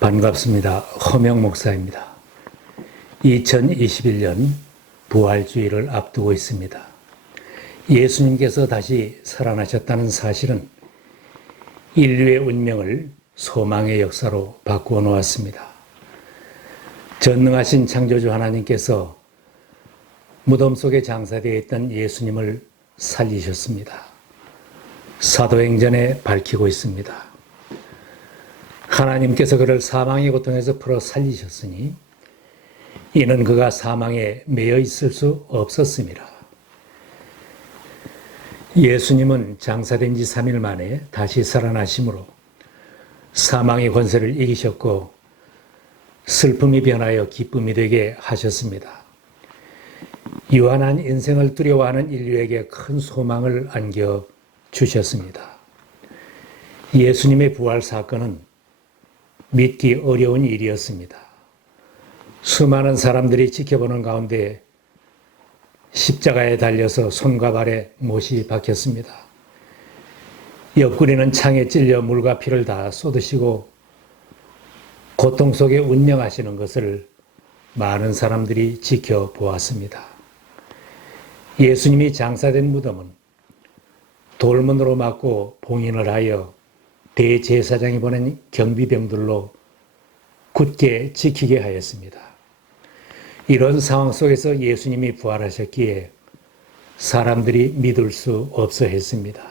반갑습니다. 허명 목사입니다. 2021년 부활주의를 앞두고 있습니다. 예수님께서 다시 살아나셨다는 사실은 인류의 운명을 소망의 역사로 바꾸어 놓았습니다. 전능하신 창조주 하나님께서 무덤 속에 장사되어 있던 예수님을 살리셨습니다. 사도행전에 밝히고 있습니다. 하나님께서 그를 사망의 고통에서 풀어 살리셨으니 이는 그가 사망에 매여 있을 수 없었습니다. 예수님은 장사된 지 3일 만에 다시 살아나심으로 사망의 권세를 이기셨고 슬픔이 변하여 기쁨이 되게 하셨습니다. 유한한 인생을 두려워하는 인류에게 큰 소망을 안겨주셨습니다. 예수님의 부활 사건은 믿기 어려운 일이었습니다. 수많은 사람들이 지켜보는 가운데 십자가에 달려서 손과 발에 못이 박혔습니다. 옆구리는 창에 찔려 물과 피를 다 쏟으시고 고통 속에 운명하시는 것을 많은 사람들이 지켜보았습니다. 예수님이 장사된 무덤은 돌문으로 막고 봉인을 하여 대제사장이 보낸 경비병들로 굳게 지키게 하였습니다. 이런 상황 속에서 예수님이 부활하셨기에 사람들이 믿을 수 없어 했습니다.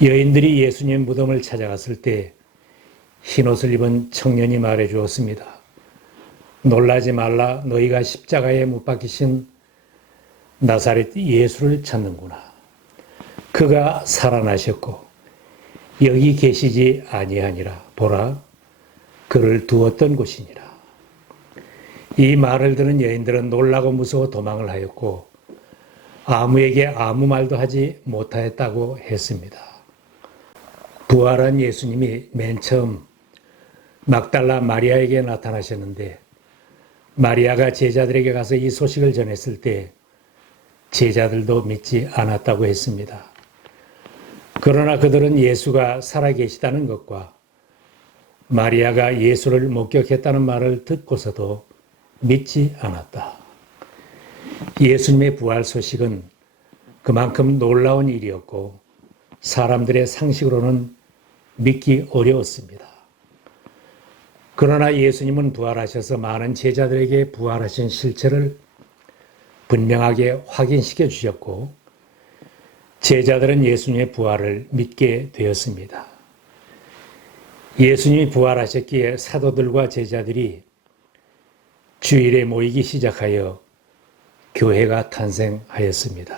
여인들이 예수님 무덤을 찾아갔을 때 흰옷을 입은 청년이 말해 주었습니다. 놀라지 말라, 너희가 십자가에 못 박히신 나사렛 예수를 찾는구나. 그가 살아나셨고 여기 계시지 아니하니라. 보라, 그를 두었던 곳이니라. 이 말을 들은 여인들은 놀라고 무서워 도망을 하였고 아무에게 아무 말도 하지 못하였다고 했습니다. 부활한 예수님이 맨 처음 막달라 마리아에게 나타나셨는데 마리아가 제자들에게 가서 이 소식을 전했을 때 제자들도 믿지 않았다고 했습니다. 그러나 그들은 예수가 살아계시다는 것과 마리아가 예수를 목격했다는 말을 듣고서도 믿지 않았다. 예수님의 부활 소식은 그만큼 놀라운 일이었고 사람들의 상식으로는 믿기 어려웠습니다. 그러나 예수님은 부활하셔서 많은 제자들에게 부활하신 실체를 분명하게 확인시켜 주셨고 제자들은 예수님의 부활을 믿게 되었습니다. 예수님이 부활하셨기에 사도들과 제자들이 주일에 모이기 시작하여 교회가 탄생하였습니다.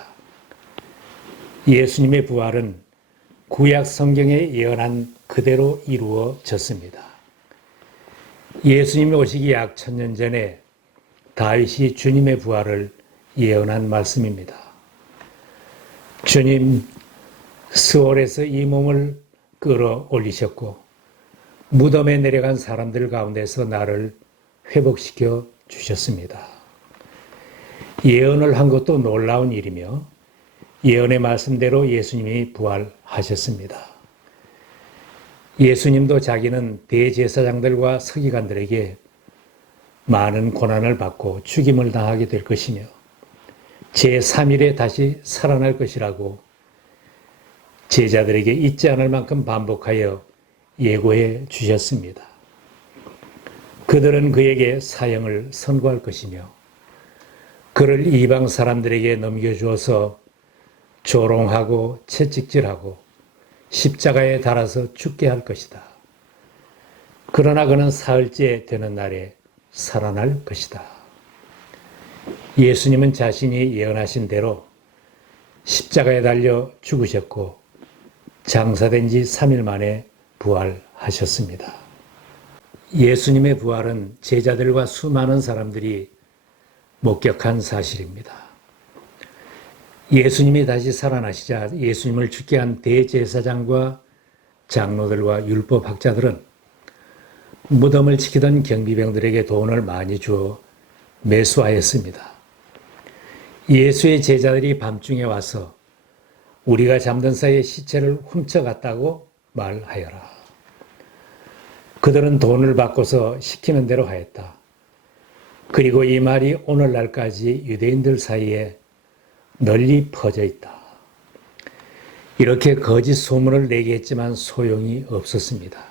예수님의 부활은 구약 성경에 예언한 그대로 이루어졌습니다. 예수님이 오시기 약 1000년 전에 다윗이 주님의 부활을 예언한 말씀입니다. 주님, 스올에서 이 몸을 끌어올리셨고 무덤에 내려간 사람들 가운데서 나를 회복시켜 주셨습니다. 예언을 한 것도 놀라운 일이며 예언의 말씀대로 예수님이 부활하셨습니다. 예수님도 자기는 대제사장들과 서기관들에게 많은 고난을 받고 죽임을 당하게 될 것이며 제3일에 다시 살아날 것이라고 제자들에게 잊지 않을 만큼 반복하여 예고해 주셨습니다. 그들은 그에게 사형을 선고할 것이며 그를 이방 사람들에게 넘겨주어서 조롱하고 채찍질하고 십자가에 달아서 죽게 할 것이다. 그러나 그는 사흘째 되는 날에 살아날 것이다. 예수님은 자신이 예언하신 대로 십자가에 달려 죽으셨고 장사된 지 3일 만에 부활하셨습니다. 예수님의 부활은 제자들과 수많은 사람들이 목격한 사실입니다. 예수님이 다시 살아나시자 예수님을 죽게 한 대제사장과 장로들과 율법학자들은 무덤을 지키던 경비병들에게 돈을 많이 주어 매수하였습니다. 예수의 제자들이 밤중에 와서 우리가 잠든 사이에 시체를 훔쳐갔다고 말하여라. 그들은 돈을 바꿔서 시키는 대로 하였다. 그리고 이 말이 오늘날까지 유대인들 사이에 널리 퍼져 있다. 이렇게 거짓 소문을 내게 했지만 소용이 없었습니다.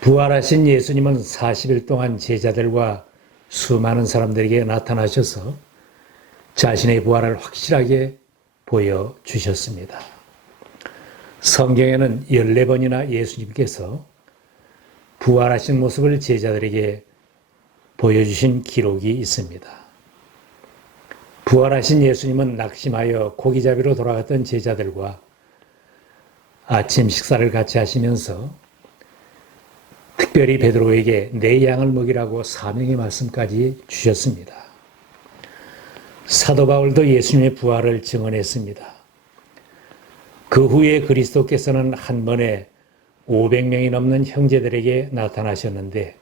부활하신 예수님은 40일 동안 제자들과 수많은 사람들에게 나타나셔서 자신의 부활을 확실하게 보여주셨습니다. 성경에는 14번이나 예수님께서 부활하신 모습을 제자들에게 보여주신 기록이 있습니다. 부활하신 예수님은 낙심하여 고기잡이로 돌아갔던 제자들과 아침 식사를 같이 하시면서 특별히 베드로에게 내 양을 먹이라고 사명의 말씀까지 주셨습니다. 사도 바울도 예수님의 부활을 증언했습니다. 그 후에 그리스도께서는 한 번에 500명이 넘는 형제들에게 나타나셨는데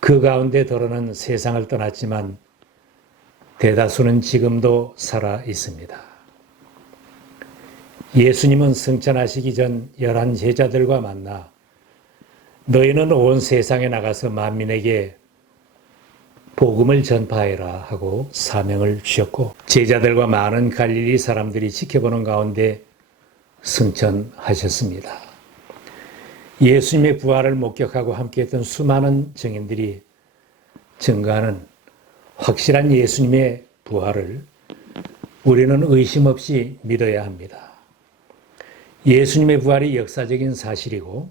그 가운데 더러는 세상을 떠났지만 대다수는 지금도 살아 있습니다. 예수님은 승천하시기 전 11 제자들과 만나 너희는 온 세상에 나가서 만민에게 복음을 전파해라 하고 사명을 주셨고 제자들과 많은 갈릴리 사람들이 지켜보는 가운데 승천하셨습니다. 예수님의 부활을 목격하고 함께했던 수많은 증인들이 증거하는 확실한 예수님의 부활을 우리는 의심 없이 믿어야 합니다. 예수님의 부활이 역사적인 사실이고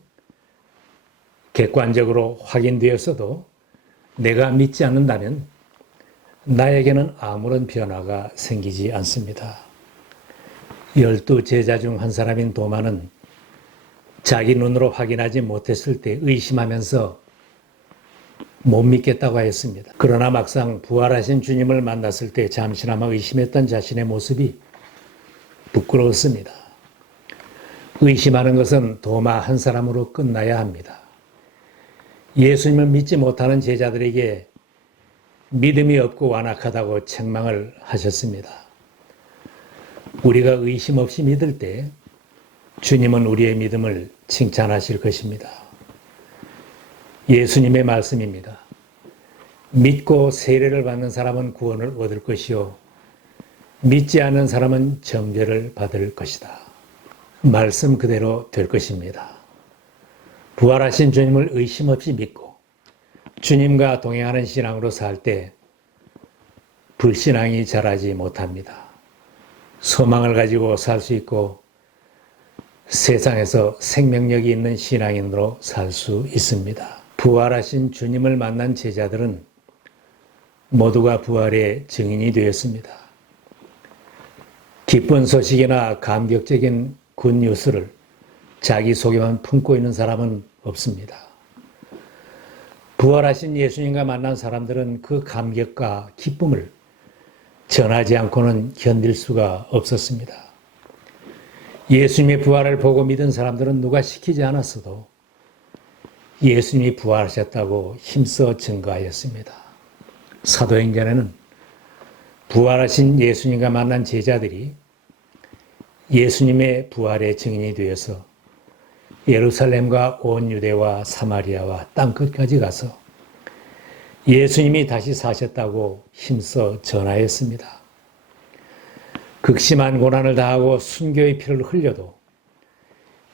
객관적으로 확인되었어도 내가 믿지 않는다면 나에게는 아무런 변화가 생기지 않습니다. 12 제자 중 한 사람인 도마는 자기 눈으로 확인하지 못했을 때 의심하면서 못 믿겠다고 했습니다. 그러나 막상 부활하신 주님을 만났을 때 잠시나마 의심했던 자신의 모습이 부끄러웠습니다. 의심하는 것은 도마 한 사람으로 끝나야 합니다. 예수님을 믿지 못하는 제자들에게 믿음이 없고 완악하다고 책망을 하셨습니다. 우리가 의심 없이 믿을 때 주님은 우리의 믿음을 칭찬하실 것입니다. 예수님의 말씀입니다. 믿고 세례를 받는 사람은 구원을 얻을 것이요 믿지 않는 사람은 정죄를 받을 것이다. 말씀 그대로 될 것입니다. 부활하신 주님을 의심 없이 믿고 주님과 동행하는 신앙으로 살 때 불신앙이 자라지 못합니다. 소망을 가지고 살 수 있고 세상에서 생명력이 있는 신앙인으로 살 수 있습니다. 부활하신 주님을 만난 제자들은 모두가 부활의 증인이 되었습니다. 기쁜 소식이나 감격적인 굿뉴스를 자기 속에만 품고 있는 사람은 없습니다. 부활하신 예수님과 만난 사람들은 그 감격과 기쁨을 전하지 않고는 견딜 수가 없었습니다. 예수님의 부활을 보고 믿은 사람들은 누가 시키지 않았어도 예수님이 부활하셨다고 힘써 증거하였습니다. 사도행전에는 부활하신 예수님과 만난 제자들이 예수님의 부활의 증인이 되어서 예루살렘과 온 유대와 사마리아와 땅끝까지 가서 예수님이 다시 사셨다고 힘써 전하였습니다. 극심한 고난을 당하고 순교의 피를 흘려도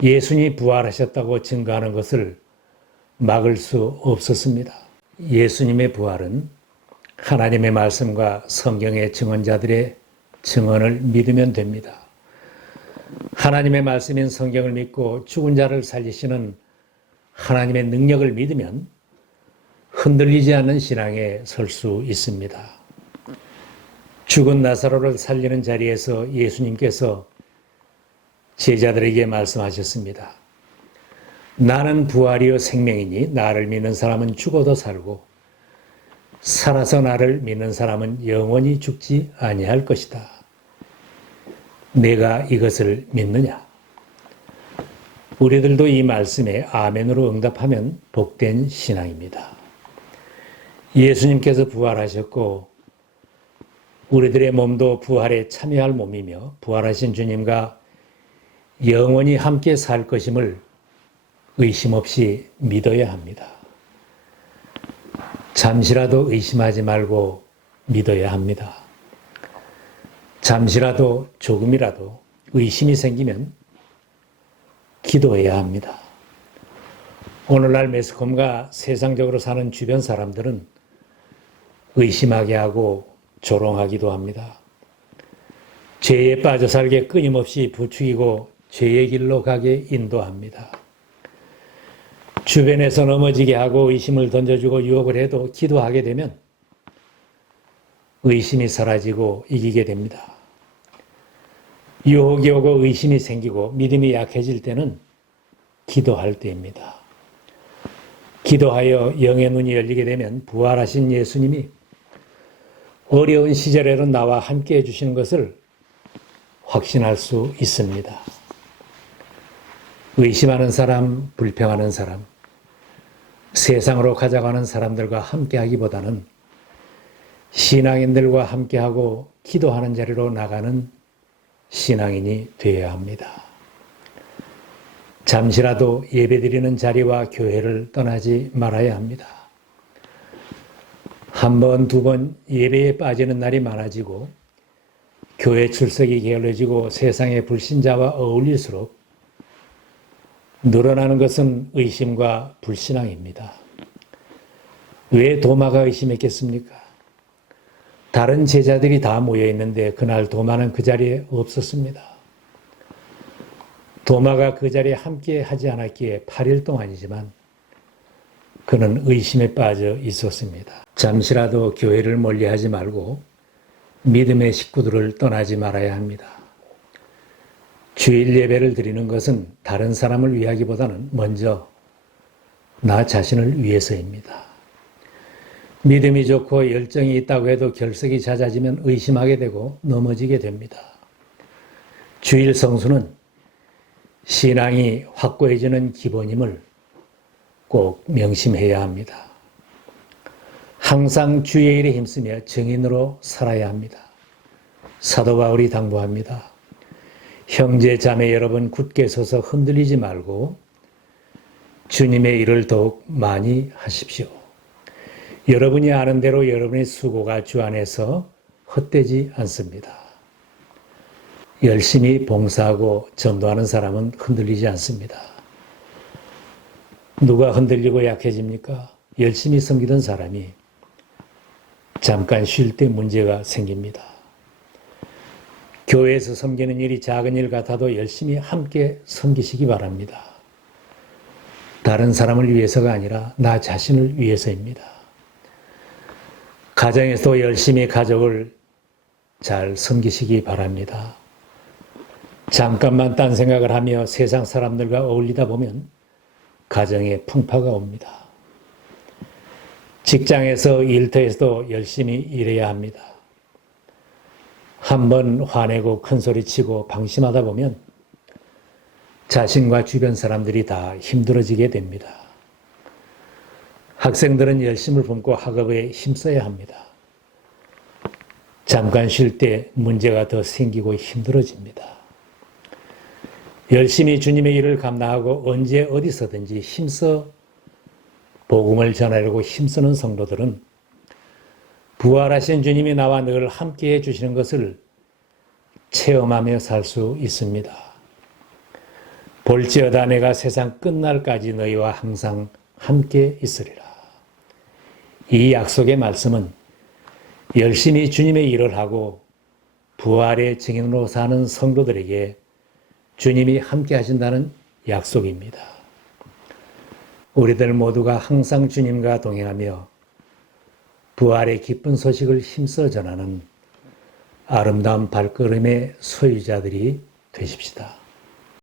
예수님이 부활하셨다고 증거하는 것을 막을 수 없었습니다. 예수님의 부활은 하나님의 말씀과 성경의 증언자들의 증언을 믿으면 됩니다. 하나님의 말씀인 성경을 믿고 죽은 자를 살리시는 하나님의 능력을 믿으면 흔들리지 않는 신앙에 설 수 있습니다. 죽은 나사로를 살리는 자리에서 예수님께서 제자들에게 말씀하셨습니다. 나는 부활이요 생명이니 나를 믿는 사람은 죽어도 살고 살아서 나를 믿는 사람은 영원히 죽지 아니할 것이다. 내가 이것을 믿느냐? 우리들도 이 말씀에 아멘으로 응답하면 복된 신앙입니다. 예수님께서 부활하셨고 우리들의 몸도 부활에 참여할 몸이며 부활하신 주님과 영원히 함께 살 것임을 의심 없이 믿어야 합니다. 잠시라도 의심하지 말고 믿어야 합니다. 잠시라도 조금이라도 의심이 생기면 기도해야 합니다. 오늘날 매스컴과 세상적으로 사는 주변 사람들은 의심하게 하고 조롱하기도 합니다. 죄에 빠져 살게 끊임없이 부추기고 죄의 길로 가게 인도합니다. 주변에서 넘어지게 하고 의심을 던져주고 유혹을 해도 기도하게 되면 의심이 사라지고 이기게 됩니다. 유혹이 오고 의심이 생기고 믿음이 약해질 때는 기도할 때입니다. 기도하여 영의 눈이 열리게 되면 부활하신 예수님이 어려운 시절에는 나와 함께 해주시는 것을 확신할 수 있습니다. 의심하는 사람, 불평하는 사람, 세상으로 가져가는 사람들과 함께 하기보다는 신앙인들과 함께하고 기도하는 자리로 나가는 신앙인이 되어야 합니다. 잠시라도 예배드리는 자리와 교회를 떠나지 말아야 합니다. 한 번, 두 번 예배에 빠지는 날이 많아지고 교회 출석이 게을러지고 세상의 불신자와 어울릴수록 늘어나는 것은 의심과 불신앙입니다. 왜 도마가 의심했겠습니까? 다른 제자들이 다 모여 있는데 그날 도마는 그 자리에 없었습니다. 도마가 그 자리에 함께 하지 않았기에 8일 동안이지만 그는 의심에 빠져 있었습니다. 잠시라도 교회를 멀리하지 말고 믿음의 식구들을 떠나지 말아야 합니다. 주일 예배를 드리는 것은 다른 사람을 위하기보다는 먼저 나 자신을 위해서입니다. 믿음이 좋고 열정이 있다고 해도 결석이 잦아지면 의심하게 되고 넘어지게 됩니다. 주일 성수는 신앙이 확고해지는 기본임을 꼭 명심해야 합니다. 항상 주의 일에 힘쓰며 증인으로 살아야 합니다. 사도 바울이 당부합니다. 형제 자매 여러분 굳게 서서 흔들리지 말고 주님의 일을 더욱 많이 하십시오. 여러분이 아는 대로 여러분의 수고가 주 안에서 헛되지 않습니다. 열심히 봉사하고 전도하는 사람은 흔들리지 않습니다. 누가 흔들리고 약해집니까? 열심히 섬기던 사람이 잠깐 쉴 때 문제가 생깁니다. 교회에서 섬기는 일이 작은 일 같아도 열심히 함께 섬기시기 바랍니다. 다른 사람을 위해서가 아니라 나 자신을 위해서입니다. 가정에서도 열심히 가족을 잘 섬기시기 바랍니다. 잠깐만 딴 생각을 하며 세상 사람들과 어울리다 보면 가정에 풍파가 옵니다. 직장에서 일터에서도 열심히 일해야 합니다. 한번 화내고 큰소리치고 방심하다 보면 자신과 주변 사람들이 다 힘들어지게 됩니다. 학생들은 열심을 품고 학업에 힘써야 합니다. 잠깐 쉴 때 문제가 더 생기고 힘들어집니다. 열심히 주님의 일을 감당하고 언제 어디서든지 힘써 복음을 전하려고 힘쓰는 성도들은 부활하신 주님이 나와 늘 함께해 주시는 것을 체험하며 살 수 있습니다. 볼지어다 내가 세상 끝날까지 너희와 항상 함께 있으리라. 이 약속의 말씀은 열심히 주님의 일을 하고 부활의 증인으로 사는 성도들에게 주님이 함께 하신다는 약속입니다. 우리들 모두가 항상 주님과 동행하며 부활의 기쁜 소식을 힘써 전하는 아름다운 발걸음의 소유자들이 되십시다.